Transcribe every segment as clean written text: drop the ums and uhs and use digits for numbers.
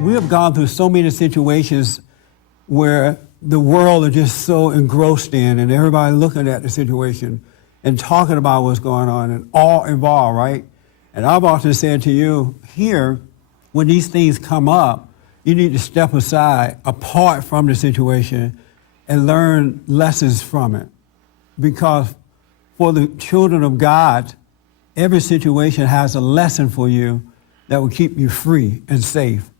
We have gone through so many situations where the world is just so engrossed in, and everybody looking at the situation and talking about what's going on and all involved, right? And I've often said to you here, when these things come up, you need to step aside, apart from the situation, and learn lessons from it. Because for the children of God, every situation has a lesson for you that will keep you free and safe.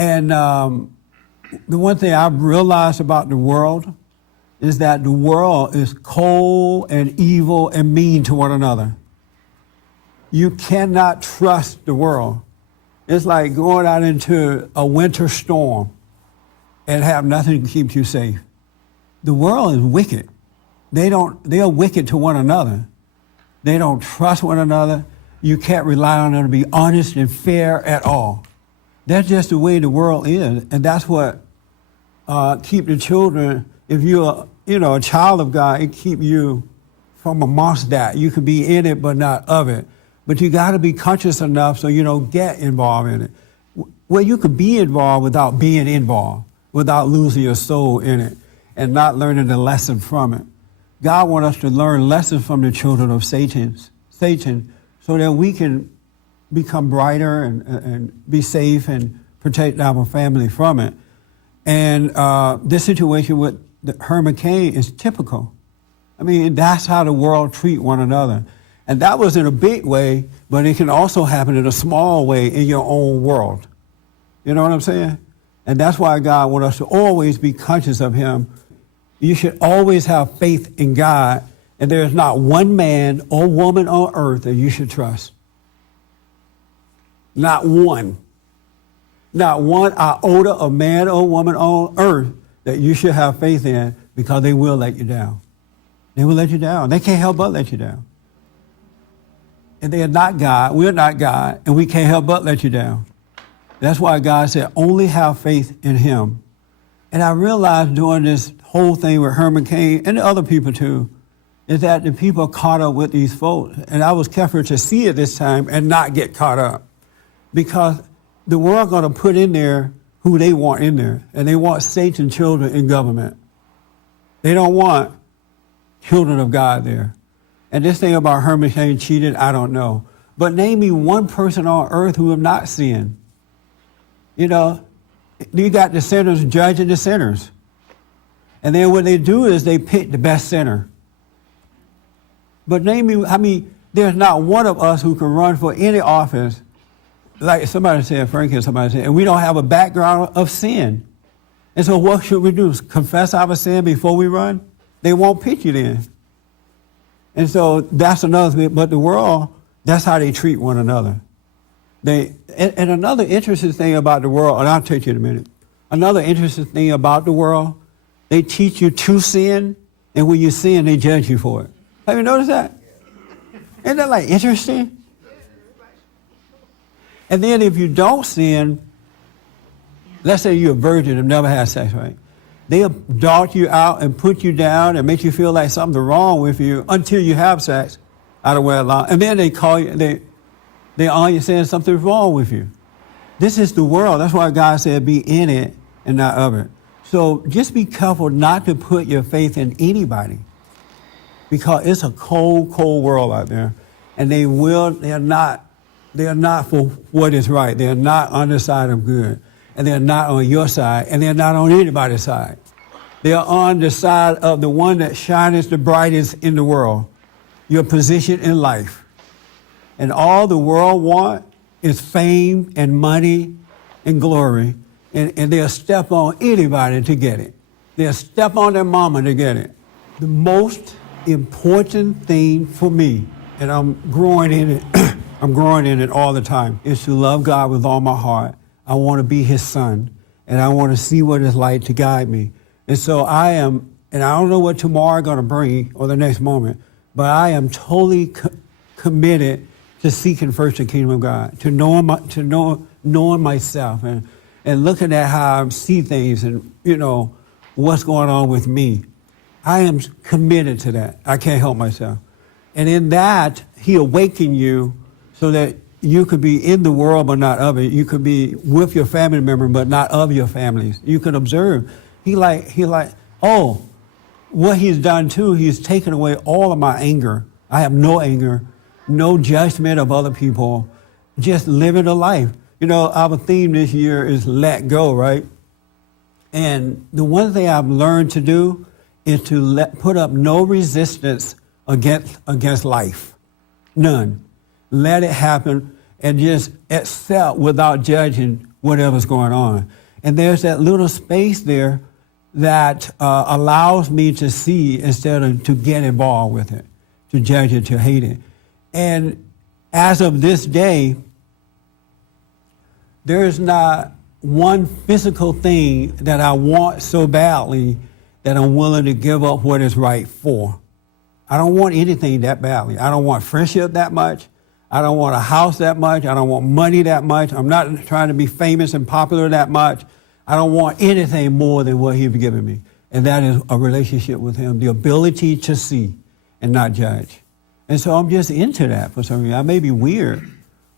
And the one thing I've realized about the world is that the world is cold and evil and mean to one another. You cannot trust the world. It's like going out into a winter storm and have nothing to keep you safe. The world is wicked. They are wicked to one another. They don't trust one another. You can't rely on them to be honest and fair at all. That's just the way the world is, and that's what keep the children. If you're, a child of God, it keep you from amongst that. You can be in it, but not of it. But you got to be conscious enough so you don't get involved in it. Well, you can be involved without being involved, without losing your soul in it, and not learning the lesson from it. God wants us to learn lessons from the children of Satan, so that we can become brighter and be safe and protect our family from it. And this situation with Herman Cain is typical. I mean, that's how the world treat one another. And that was in a big way, but it can also happen in a small way in your own world. You know what I'm saying? And that's why God wants us to always be conscious of him. You should always have faith in God, and there is not one man or woman on earth that you should trust. Not one. Not one iota of man or woman on earth that you should have faith in, because they will let you down. They will let you down. They can't help but let you down. And they are not God. We're not God, and we can't help but let you down. That's why God said, only have faith in him. And I realized during this whole thing with Herman Cain, and the other people too, is that the people caught up with these folks. And I was careful to see it this time and not get caught up. Because the world going to put in there who they want in there. And they want Satan's children in government. They don't want children of God there. And this thing about Herman Cain cheated, I don't know. But name me one person on earth who have not sinned. You got the sinners judging the sinners. And then what they do is they pick the best sinner. But name me, there's not one of us who can run for any office, like somebody said, and we don't have a background of sin. And so what should we do? Confess our sin before we run? They won't pick you then. And so that's another thing. But the world, that's how they treat one another. And another interesting thing about the world, and I'll take you in a minute. Another interesting thing about the world, they teach you to sin, and when you sin, they judge you for it. Have you noticed that? Isn't that like interesting? And then if you don't sin, let's say you're a virgin and never had sex, right? They'll dart you out and put you down and make you feel like something's wrong with you until you have sex out of wedlock. And then they call you, they on you saying something's wrong with you. This is the world. That's why God said be in it and not of it. So just be careful not to put your faith in anybody, because it's a cold, cold world out there. And they are not for what is right. They're not on the side of good. And they're not on your side, and they're not on anybody's side. They are on the side of the one that shines the brightest in the world, your position in life. And all the world wants is fame and money and glory, and they'll step on anybody to get it. They'll step on their mama to get it. The most important thing for me, and I'm growing in it, I'm growing in it all the time, is to love God with all my heart. I want to be his son, and I want to see what it's like to guide me. And so I am, and I don't know what tomorrow is going to bring or the next moment, but I am totally committed to seeking first the kingdom of God, to knowing myself and looking at how I see things and, what's going on with me. I am committed to that. I can't help myself. And in that, he awakened you so that you could be in the world but not of it. You could be with your family member but not of your families. You could observe. He like, oh, what he's done too, he's taken away all of my anger. I have no anger, no judgment of other people, just living a life. You know, our theme this year is let go, right? And the one thing I've learned to do is to put up no resistance against life. None. Let it happen and just accept without judging whatever's going on. And there's that little space there that allows me to see instead of to get involved with it, to judge it, to hate it. And as of this day, there is not one physical thing that I want so badly that I'm willing to give up what is right for. I don't want anything that badly. I don't want friendship that much. I don't want a house that much. I don't want money that much. I'm not trying to be famous and popular that much. I don't want anything more than what he's given me. And that is a relationship with him, the ability to see and not judge. And so I'm just into that for some reason. I may be weird,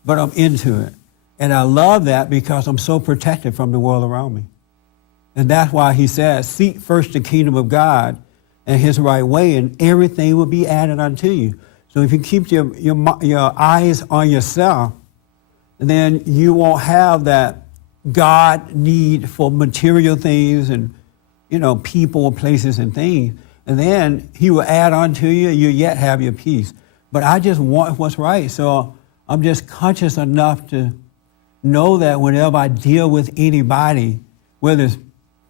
but I'm into it. And I love that because I'm so protected from the world around me. And that's why he says, seek first the kingdom of God and his right way, and everything will be added unto you. So if you keep your eyes on yourself, then you won't have that God need for material things and, you know, people, places, and things. And then he will add on to you, you yet have your peace. But I just want what's right. So I'm just conscious enough to know that whenever I deal with anybody, whether it's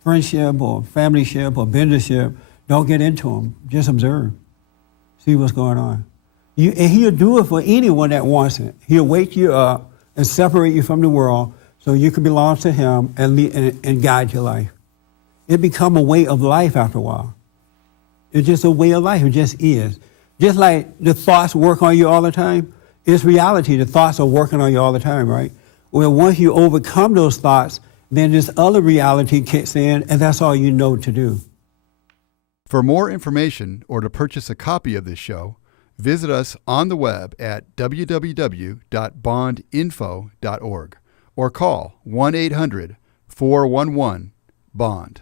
friendship or familyship or businessship, don't get into them. Just observe. See what's going on. And he'll do it for anyone that wants it. He'll wake you up and separate you from the world so you can belong to him and guide your life. It become a way of life after a while. It's just a way of life. It just is. Just like the thoughts work on you all the time, it's reality. The thoughts are working on you all the time, right? Well, once you overcome those thoughts, then this other reality kicks in, and that's all you know to do. For more information or to purchase a copy of this show, visit us on the web at www.bondinfo.org or call 1-800-411-BOND.